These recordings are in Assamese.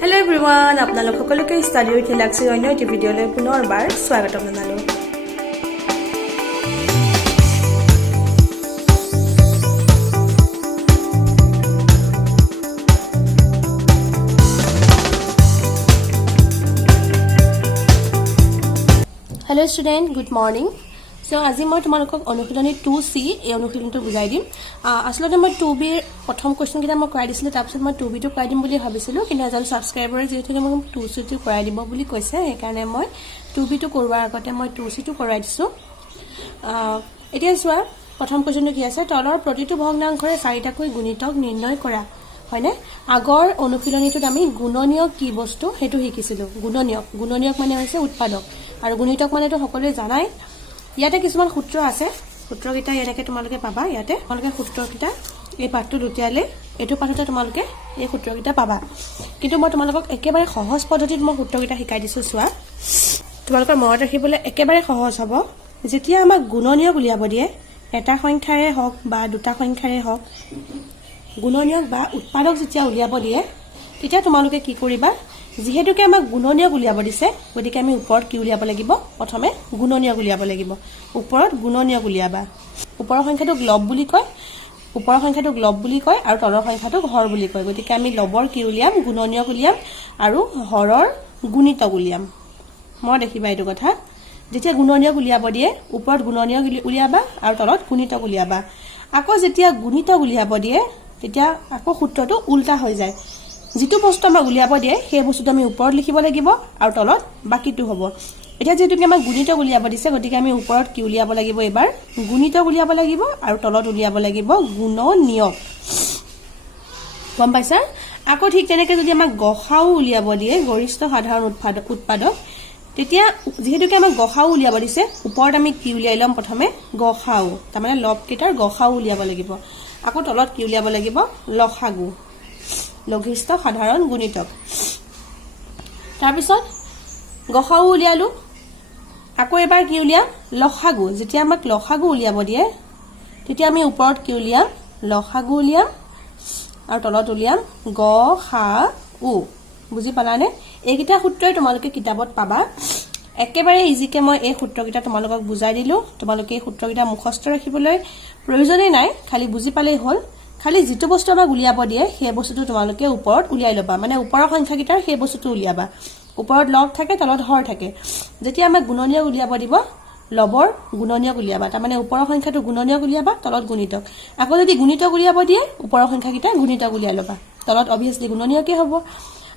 Hello everyone, আপোনালোক সকলোকে ষ্টাডি উইথ ৰিলাক্সি অন্য এটি ভিডিঅ'লৈ পুনৰবাৰ স্বাগতম জনালো। Hello student, good morning. So আজি মই তোমালোকক অনুশীলনী 2C এই অনুশীলনটো বুজাই দিম। আসলতে মই 2B প্ৰথম কোৱেশ্চন কিটা মই কৰাই দিছিল, তাৰপিছত মই 2B টো কৰাই দিম বুলি ভাবিছিলো, কিন্তু এজন সাবস্ক্ৰাইবাৰে যেহেতু মোক 2C টো কৰাই দিব বুলি কৈছে, সেইকাৰণে মই 2B টো কৰোৱাৰ আগতে মই 2C টো কৰাই দিছো। এতিয়া চোৱা প্ৰথম কোৱেশ্চনটো কি আছে, তলৰ প্ৰতিটো ভগ্নাংশৰে চাৰিটাকৈ গুণিতক নিৰ্ণয় কৰা। হয়নে? আগৰ অনুশীলনীটোত আমি গুণনীয়ক কি বস্তু হেতু শিকিছিলো। গুণনীয়ক মানে হৈছে উৎপাদক, আৰু গুণিতক মানে তো সকলোৱে জানাই। ইয়াতে কিছুমান সূত্ৰ আছে, সূত্ৰকেইটা ইয়াতে তোমালোকে পাবা। ইয়াতে তোমালোকে সূত্ৰকেইটা এই পাঠটো লুটিয়ালে এইটো পাঠতে তোমালোকে এই সূত্ৰকেইটা পাবা, কিন্তু মই তোমালোকক একেবাৰে সহজ পদ্ধতিত মই সূত্ৰকেইটা শিকাই দিছো। চোৱা, তোমালোকৰ মনত ৰাখিবলৈ একেবাৰে সহজ হ'ব। যেতিয়া আমাক গুণনীয়ক উলিয়াব দিয়ে, এটা সংখ্যাৰে হওক বা দুটা সংখ্যাৰে হওক, গুণনীয়ক বা উৎপাদক যেতিয়া উলিয়াব দিয়ে, তেতিয়া তোমালোকে কি কৰিবা, যিহেতুকে আমাক গুণনীয়ক উলিয়াব দিছে, গতিকে আমি ওপৰত কি উলিয়াব লাগিব, প্ৰথমে গুণনীয়ক উলিয়াব লাগিব। ওপৰত গুণনীয়ক উলিয়াবা। ওপৰৰ সংখ্যাটোক লব বুলি কয়, আৰু তলৰ সংখ্যাটোক হৰ বুলি কয়। গতিকে আমি লবৰ কি উলিয়াম, গুণনীয়ক উলিয়াম, আৰু হৰৰ গুণিতক উলিয়াম। মই দেখিবা এইটো কথা, যেতিয়া গুণনীয়ক উলিয়াব দিয়ে ওপৰত গুণনীয়ক উলিয়াবা আৰু তলত গুণিতক উলিয়াবা। আকৌ যেতিয়া গুণিতক উলিয়াব দিয়ে তেতিয়া আকৌ সূত্ৰটো উল্টা হৈ যায়। যিটো বস্তু আমাক উলিয়াব দিয়ে সেই বস্তুটো আমি ওপৰত লিখিব লাগিব আৰু তলত বাকিটো হ'ব। এতিয়া যেহেতু আমাক গুণিতক উলিয়াব দিছে, গতিকে আমি ওপৰত কি উলিয়াব লাগিব, এবাৰ গুণিতক উলিয়াব লাগিব আৰু তলত উলিয়াব লাগিব গুণনীয়ক। গম পাইছা? আকৌ ঠিক তেনেকে যদি আমাক গসাউ উলিয়াব দিয়ে, গৰিষ্ঠ সাধাৰণ উৎপাদক, তেতিয়া যেহেতুকে আমাক গসাউ উলিয়াব দিছে, ওপৰত আমি কি উলিয়াই ল'ম, প্ৰথমে গসাউ, তাৰমানে লব কেইটাৰ গসাউ উলিয়াব লাগিব। আকৌ তলত কি উলিয়াব লাগিব, লসাগু, লঘিষ্ঠ সাধাৰণ গুণিতক। তাৰপিছত গসাউ উলিয়ালো, আকৌ এবাৰ কি উলিয়াম, লসাগু। যেতিয়া আমাক লসাগু উলিয়াব দিয়ে তেতিয়া আমি ওপৰত কি উলিয়াম, লসাগু উলিয়াম আৰু তলত উলিয়াম গসাউ। বুজি পালানে? এইকেইটা সূত্ৰই তোমালোকে কিতাপত পাবা। একেবাৰে ইজিকে মই এই সূত্ৰকেইটা তোমালোকক বুজাই দিলো। তোমালোকে এই সূত্ৰকেইটা মুখস্থ ৰাখিবলৈ প্ৰয়োজনেই নাই, খালি বুজি পালেই হ'ল। খালি যিটো বস্তু আমাক উলিয়াব দিয়ে সেই বস্তুটো তোমালোকে ওপৰত উলিয়াই ল'বা, মানে ওপৰৰ সংখ্যাকেইটাৰ সেই বস্তুটো উলিয়াবা। ওপৰত লব থাকে, তলত হৰ থাকে। যেতিয়া আমাক গুণনীয়ক উলিয়াব দিব, লবৰ গুণনীয়ক উলিয়াবা, তাৰমানে ওপৰৰ সংখ্যাটো গুণনীয়ক উলিয়াবা, তলত গুণিতক। আকৌ যদি গুণিতক উলিয়াব দিয়ে ওপৰৰ সংখ্যাকেইটা গুণিতক উলিয়াই ল'বা, তলত অভিয়াছলি গুণনীয়কে হ'ব।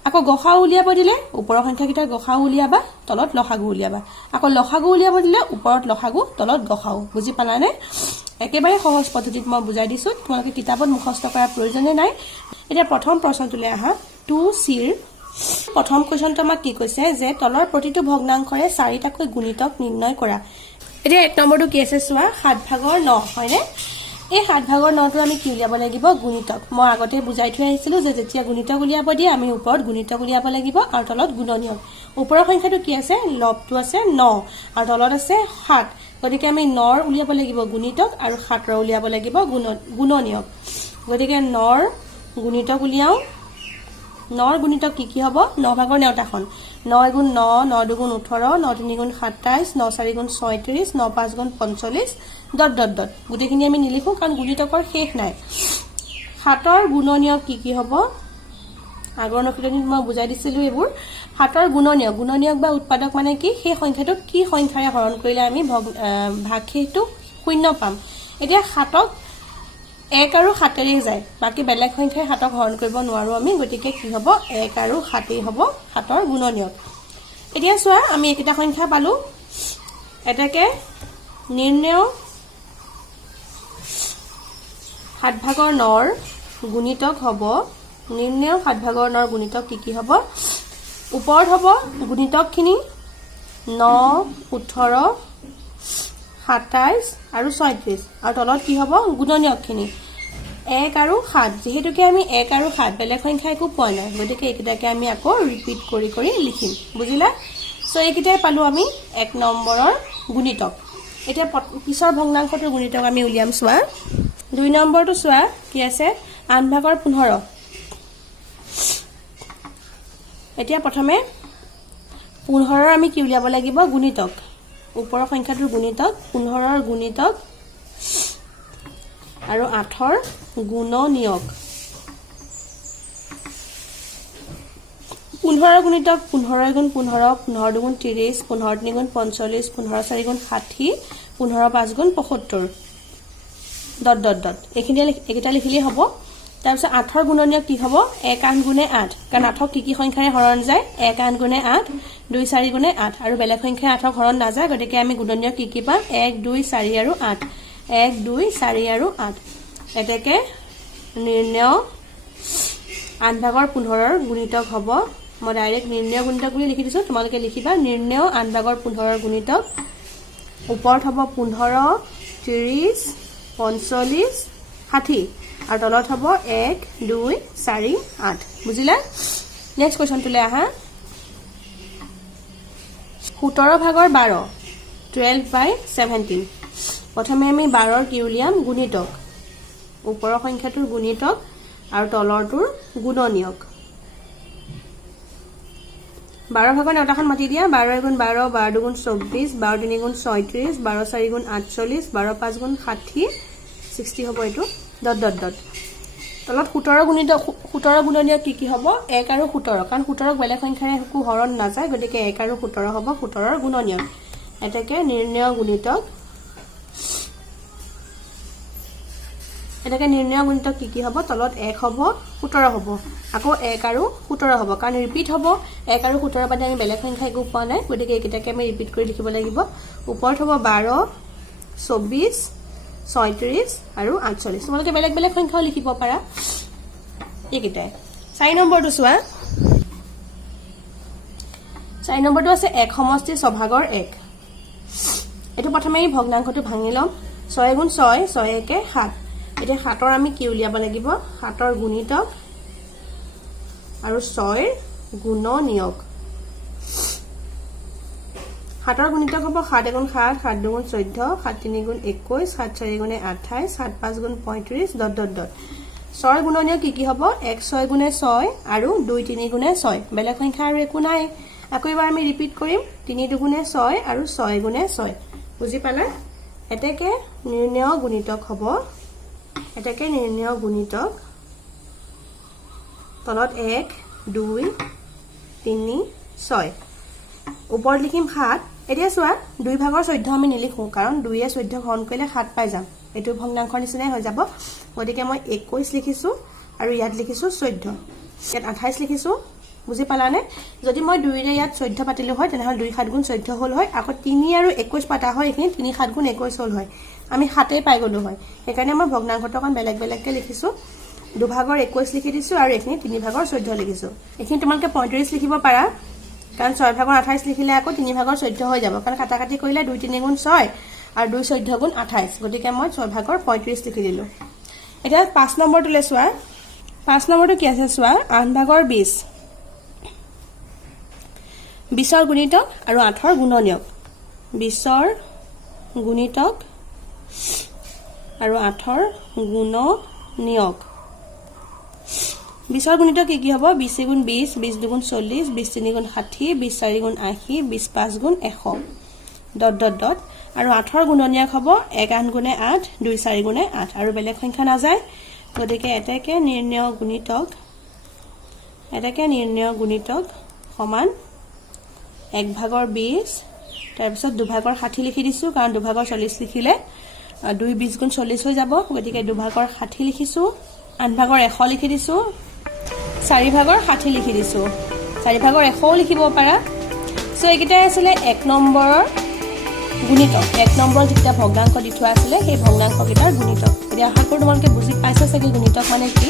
আকৌ গসাউ উলিয়াব দিলে ওপৰৰ সংখ্যাকেইটাৰ গসাউ উলিয়াবা, তলত লসাগু উলিয়াবা। আকৌ লসাগু উলিয়াব দিলে ওপৰত লসাগু, তলত গসাউ। বুজি পালানে? একেবাৰে সহজ পদ্ধতিত মই বুজাই দিছো, তোমালোকে কিতাপত মুখস্থ কৰাৰ প্ৰয়োজনে নাই। এতিয়া প্ৰথম প্ৰশ্নটোলৈ আহা। 2Cৰ প্ৰথম কুৱেশ্যনটো আমাক কি কৈছে, যে তলৰ প্ৰতিটো ভগ্নাংশৰে চাৰিটাকৈ গুণিতক নিৰ্ণয় কৰা। এতিয়া 1 নম্বৰটো কি আছে চোৱা, 7/9, হয়নে? এই 7/9টো আমি কি উলিয়াব লাগিব, গুণিতক। মই আগতে বুজাই থৈ আহিছিলো যে যেতিয়া গুণিতক উলিয়াব দিয়ে আমি ওপৰত গুণিতক উলিয়াব লাগিব আৰু তলত গুণনীয়ক। ওপৰৰ সংখ্যাটো কি আছে, লবটো আছে 9 আৰু তলত আছে 7, গতিকে আমি 9ৰ উলিয়াব লাগিব গুণিতক আৰু 7ৰ উলিয়াব লাগিব গুণনীয়ক। গতিকে 9ৰ গুণিতক উলিয়াও। 9ৰ গুণিতক কি হ'ব, 9 নেওতাখন, 9 × 9, 9 × 2 = 18, 9 × 3 = 27, 9 × 4 = 36, 9 × 5 = 45, ... গোটেইখিনি আমি নিলিখো কাৰণ গুণিতকৰ শেষ নাই। 7ৰ গুণনীয়ক কি হ'ব, আগৰ অনুশীলনীত মই বুজাই দিছিলো এইবোৰ। 7ৰ গুণনীয়ক বা উৎপাদক মানে কি, সেই সংখ্যাটোক কি সংখ্যাৰে হৰণ কৰিলে আমি ভাগশেষটো 0 পাম। এতিয়া 7ক 1 আৰু 7ৰে যায়, বাকী বেলেগ সংখ্যাৰে 7ক হৰণ কৰিব নোৱাৰো আমি, গতিকে কি হ'ব, 1 আৰু 7 হ'ব 7ৰ গুণনীয়ক। এতিয়া চোৱা, আমি এইকেইটা সংখ্যা পালো। এটাকে নিৰ্ণয় 7/9ৰ গুণিতক হ'ব, নিৰ্ণয় 7/9ৰ গুণিতক কি হ'ব, ওপৰত হ'ব গুণিতকখিনি 9, 18, 27 আৰু 36, আৰু তলত কি হ'ব, গুণনীয়কখিনি 1 আৰু 7। যেহেতুকে আমি 1 আৰু 7 বেলেগ সংখ্যা একো পোৱা নাই, গতিকে এইকেইটাকে আমি আকৌ ৰিপিট কৰি লিখিম। বুজিলা? সো এইকেইটাই পালো আমি 1 নম্বৰৰ গুণিতক। এতিয়া পিছৰ ভগ্নাংশটোৰ গুণিতক আমি উলিয়াম। চোৱা, 2 নম্বৰটো চোৱা কি আছে, 8/15। এতিয়া প্ৰথমে 15ৰ আমি কি উলিয়াব লাগিব গুণিতক ওপৰৰ সংখ্যাটোৰ গুণিতক 15ৰ গুণিতক আৰু 8ৰ গুণনীয়ক 15ৰ গুণিতক 15 গুণ 15 15 দুগুণ 30 15 তিনি গুণ 45 15 চাৰি গুণ 60 15 পাঁচ গুণ 75 ডট ডট ডট এইখিনি একেটা লিখিলেই হ'ব তাৰপিছত 8ৰ গুণনীয়ক কি হ'ব 1 8 গুণে 8 কাৰণ 8ক কি সংখ্যাৰে হৰণ যায় 1 8 গুণে 8 2 4 গুণে 8 আৰু বেলেগ সংখ্যাৰে 8ক হৰণ নাযায় গতিকে আমি গুণনীয়ক কি পাম 1 2 4 আৰু 8 1 2 4 আৰু 8 এতেকে নিৰ্ণয় 8 ভাগৰ 15ৰ গুণিতক হ'ব মই ডাইৰেক্ট নিৰ্ণয় গুণিতক বুলি লিখি দিছো তোমালোকে লিখিবা নিৰ্ণয় 8 ভাগৰ 15ৰ গুণিতক ওপৰত হ'ব 15 30 45 60 আৰু তলত হ'ব 1 2 4 8 বুজিলা নেক্সট কোৱেশ্চনটোলৈ আহা 17 ভাগৰ 12 12/17 প্ৰথমে আমি 12ৰ কি উলিয়াম গুণিতক ওপৰৰ সংখ্যাটোৰ গুণিতক আৰু তলৰটোৰ গুণনীয়ক 12 ভাগৰ নেওতাখন মাতি দিয়া 12 গুণ 12 12 দুগুণ 24 12 তিনি গুণ 36 12 চাৰি গুণ 48 12 পাঁচ গুণ 60 60 হ'ব এইটো ডট ডট ডট তলত 17 গুণিতক 17 গুণনীয়ক কি হ'ব 1 আৰু 17 কাৰণ 17ক বেলেগ সংখ্যাৰে একো হৰণ নাযায় গতিকে 1 আৰু 17 হ'ব 17ৰ গুণনীয়ক এটাকে নিৰ্ণয় গুণিতক এটাকে নিৰ্ণয় গুণিতক কি হ'ব তলত 1 হ'ব 17 হ'ব আকৌ 1 আৰু 17 হ'ব কাৰণ ৰিপিট হ'ব 1 আৰু 17 বাদে আমি বেলেগ সংখ্যা একো পোৱা নাই গতিকে এইকেইটাকে আমি ৰিপিট কৰি লিখিব লাগিব ওপৰত হ'ব 12 24 36 আৰু 48 তোমালোকে বেলেগ বেলেগ সংখ্যাও লিখিব পাৰা এইকেইটাই 4 নম্বৰটো চোৱা 4 নম্বৰটো আছে 1 সমষ্টি ছভাগৰ 1 এটো প্ৰথমে এই ভগ্নাংশটো ভাঙি লম 6 গুণ 6 6 1 7 এতিয়া 7ৰ আমি কি উলিয়াব লাগিব 7ৰ গুণিতক আৰু 6ৰ গুণনীয়ক 7ৰ গুণিতক হ'ব 7 গুণ 7 7 দুগুণ 14 7 তিনি গুণ 21 7 চাৰি গুণে 28 7 পাঁচ গুণ 35 ডট ডট ডট 6ৰ গুণনীয়ক কি হ'ব 1 6 গুণে 6 আৰু 2 তিনি গুণে 6 বেলেগ সংখ্যা আৰু একো নাই আকৌ এবাৰ আমি ৰিপিট কৰিম 3 দুগুণে 6 আৰু 6 গুণে 6 বুজি পালা এতেকে নিৰ্ণয় গুণিতক হ'ব এটাকে নিৰ্ণয় গুণিতক তলত 1 2 3 6 ওপৰত লিখিম 7 এতিয়া চোৱা 2 ভাগৰ 14 আমি নিলিখো কাৰণ 2 এ 14 হৰণ কৰিলে 7 পাই যাম এটো ভগ্নাংশৰ নিচিনাই হৈ যাব গতিকে মই 21 লিখিছো আৰু ইয়াত লিখিছো 14 ইয়াত 28 লিখিছো বুজি পালানে যদি মই 2 ৰে ইয়াত 14 পাতিলো হয় তেনেহলে 2 7 গুণ 14 হ'ল হয় আকৌ 3 আৰু 21 পাতা হয় এখিনি 3 7 গুণ 21 হ'ল হয় আমি 7 পাই গলো হয় সেইকাৰণে মই ভগ্নাংশটোখন বেলেগ বেলেগকে লিখিছো 2 ভাগৰ 21 লিখি দিছো আৰু এখিনি 3 ভাগৰ 14 লিখিছো এখিনি তোমালোকে 35 লিখিব পাৰা কাৰণ 6 ভাগৰ 28 লিখিলে আকৌ 3 ভাগৰ 14 হৈ যাব কাৰণ কাটা কাটি কৰিলে 2 3 গুণ 6 আৰু 2 14 গুণ 28 গতিকে মই 6 ভাগৰ 35 লিখি দিলো এতিয়া 5 নম্বৰটোলে চোৱা 5 নম্বৰটো কি আছে চোৱা 8 ভাগৰ 20 20ৰ গুণিতক আৰু 8ৰ গুণনীয়ক 20ৰ গুণিতক আৰু 8ৰ গুণনীয়ক 20ৰ গুণিতক কি হ'ব 20 গুণ 20 20 দুগুণ 40 20 তিনি গুণ 60 20 চাৰি গুণ 80 20 পাঁচ গুণ 100 ডট ডট ডট আৰু 8ৰ গুণনীয়ক হ'ব 1 8 গুণে 8 2 4 গুণে 8 আৰু বেলেগ সংখ্যা নাযায় গতিকে এটাকে নিৰ্ণয় গুণিতক সমান 1 ভাগৰ 20 তাৰ পিছত 2 ভাগৰ 60 লিখি দিছো কাৰণ 2 ভাগৰ 40 লিখিলে 2 20 গুণ 40 হৈ যাব গতিকে 2 ভাগৰ 60 লিখিছো 8 ভাগৰ 100 লিখি দিছো 4 ভাগৰ 60 লিখি দিছো 4 ভাগৰ 100 লিখিব পাৰা সো এইকেইটাই আছিল 1 নম্বৰৰ গুণিতক 1 নম্বৰ যেটা ভগ্নাংশ দি থোৱা আছিল সেই ভগ্নাংশ কেইটাৰ গুণিতক এতিয়া আশা কৰো তোমালোকে বুজি পাইছা চাগে গুণিতক মানে কি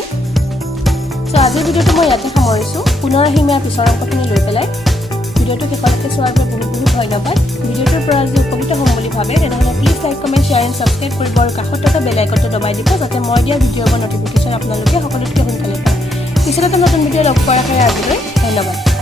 সো আজিৰ ভিডিওটো মই ইয়াতে সামৰিছো পুনৰ আহিম ইয়াৰ পিছৰ অংশখিনি লৈ পেলাই ভিডিওটো শেষলৈকে চোৱাৰ বাবে বহুত বহুত ধন্যবাদ ভিডিওটোৰ পৰা যদি উপকৃত হ'ম বুলি ভাবে তেনেহলে please like comment share and subscribe কৰিব আৰু কাষত থকা বেল আইকনটো দবাই দিব যাতে মই দিয়া ভিডিঅ'ৰ নটিফিকেশ্যন আপোনালোকে সকলোতকৈ সোনকালে পায় পিছলৈ নতুন ভিডিঅ' লগ কৰাৰ বাবে আজিলৈ ধন্যবাদ